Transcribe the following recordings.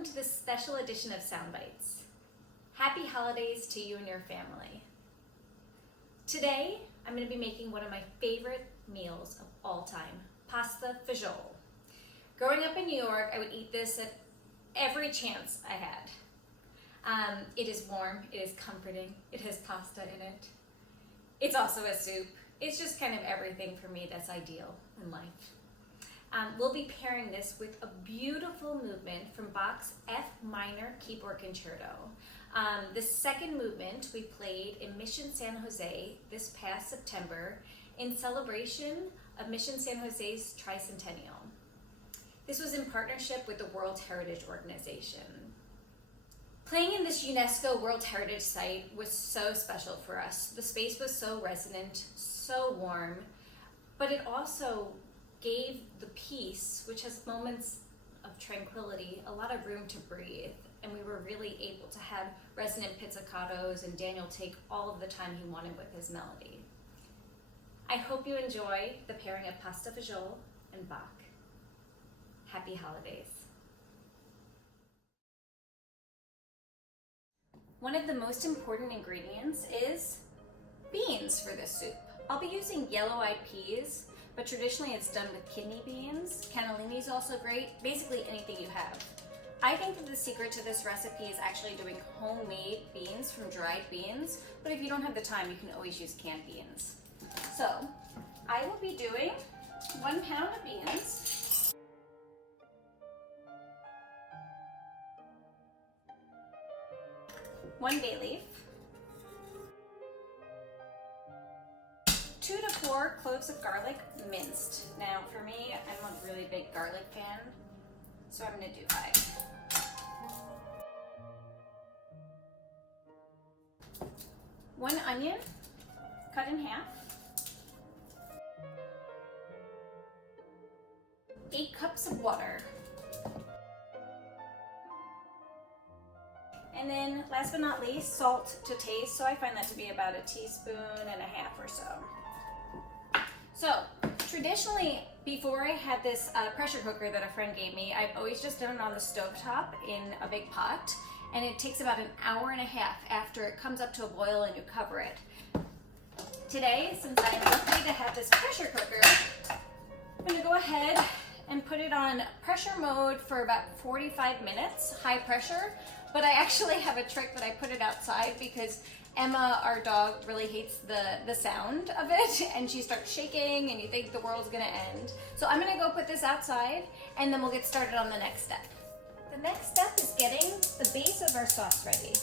welcome to this special edition of Sound Bites. Happy holidays to you and your family. Today, I'm going to be making one of my favorite meals of all time, pasta fagioli. Growing up in New York, I would eat this at every chance I had. It is warm, it is comforting, it has pasta in it. It's also a soup. It's just kind of everything for me that's ideal in life. We'll be pairing this with a beautiful movement from Bach's F minor keyboard concerto. The second movement we played in Mission San Jose this past September in celebration of Mission San Jose's tricentennial. This was in partnership with the World Heritage Organization. Playing in this UNESCO World Heritage Site was so special for us. The space was so resonant, so warm, but it also gave the piece, which has moments of tranquility, a lot of room to breathe. And we were really able to have resonant pizzicatos and Daniel take all of the time he wanted with his melody. I hope you enjoy the pairing of pasta fagioli and Bach. Happy holidays. One of the most important ingredients is beans for this soup. I'll be using yellow-eyed peas, but traditionally it's done with kidney beans. Cannellini is also great, basically anything you have. I think that the secret to this recipe is actually doing homemade beans from dried beans, but if you don't have the time, you can always use canned beans. So, I will be doing 1 pound of beans, one bay leaf, 2 to 4 cloves of garlic minced. Now for me, I'm a really big garlic fan, so I'm going to do 5. 1 onion, cut in half. 8 cups of water. And then last but not least, salt to taste. So I find that to be about 1.5 teaspoons or so. So traditionally, before I had this pressure cooker that a friend gave me, I've always just done it on the stovetop in a big pot. And it takes about 1.5 hours after it comes up to a boil and you cover it. Today, since I'm lucky to have this pressure cooker, I'm gonna go ahead and put it on pressure mode for about 45 minutes, high pressure. But I actually have a trick that I put it outside because Emma, our dog, really hates the sound of it, and she starts shaking and you think the world's gonna end. So I'm gonna go put this outside and then we'll get started on the next step. The next step is getting the base of our sauce ready.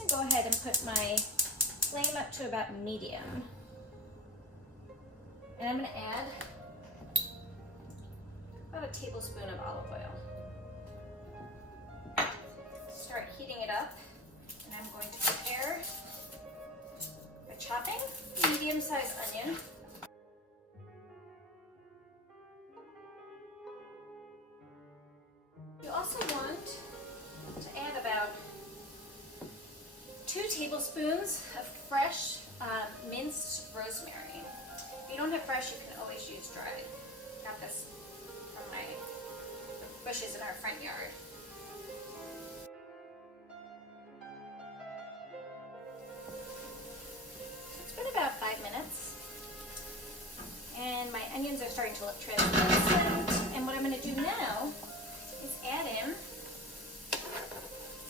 I'm gonna go ahead and put my flame up to about medium. And I'm gonna add about 1 tablespoon of olive oil. Start heating it up, and I'm going to prepare by chopping medium-sized onion. You also want to add about 2 tablespoons of fresh minced rosemary. If you don't have fresh, you can always use dried. Got this from the bushes in our front yard. About 5 minutes, and my onions are starting to look translucent. And what I'm going to do now is add in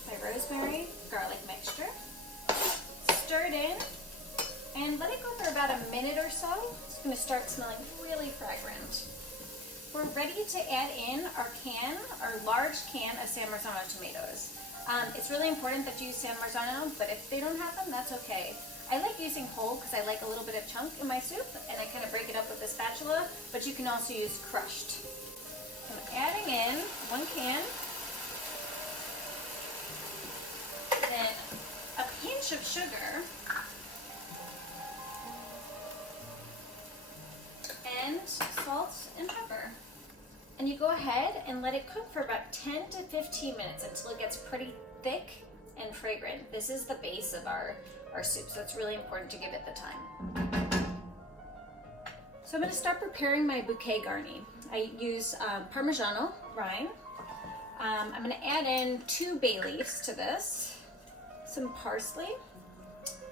my rosemary garlic mixture, stir it in, and let it go for about 1 minute or so. It's going to start smelling really fragrant. We're ready to add in our large can of San Marzano tomatoes. It's really important that you use San Marzano, but if they don't have them, that's okay. I like using whole because I like a little bit of chunk in my soup, and I kind of break it up with a spatula, but you can also use crushed. I'm adding in 1 can, then a pinch of sugar, and salt and pepper. And you go ahead and let it cook for about 10 to 15 minutes until it gets pretty thick and fragrant. This is the base of our soup, so it's really important to give it the time. So I'm going to start preparing my bouquet garni. I use Parmigiano rind, I'm going to add in 2 bay leaves to this, some parsley,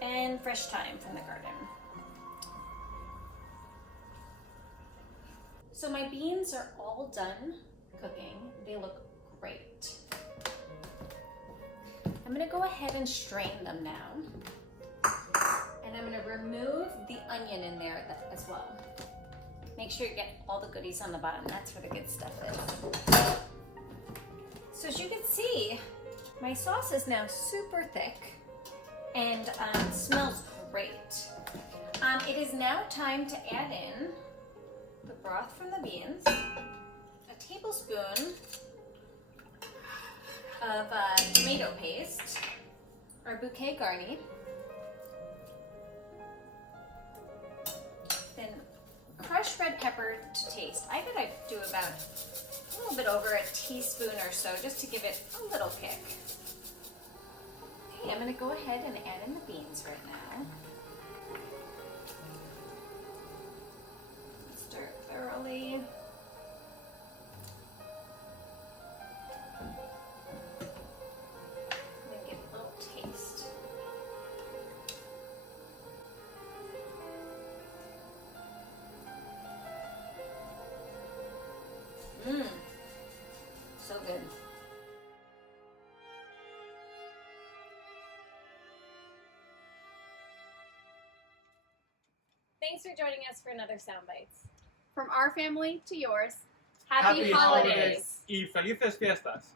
and fresh thyme from the garden. So my beans are all done cooking. They look great. I'm going to go ahead and strain them now. And I'm going to remove the onion in there as well. Make sure you get all the goodies on the bottom. That's where the good stuff is. So as you can see, my sauce is now super thick and smells great. It is now time to add in the broth from the beans, a tablespoon of tomato paste, our bouquet garni, then crushed red pepper to taste. I gotta do about a little bit over a teaspoon or so just to give it a little kick. Okay, I'm gonna go ahead and add in the beans right now. Stir it thoroughly. Then give it a little taste. Mmm, so good. Thanks for joining us for another Soundbites. From our family to yours. Happy holidays! Y felices fiestas!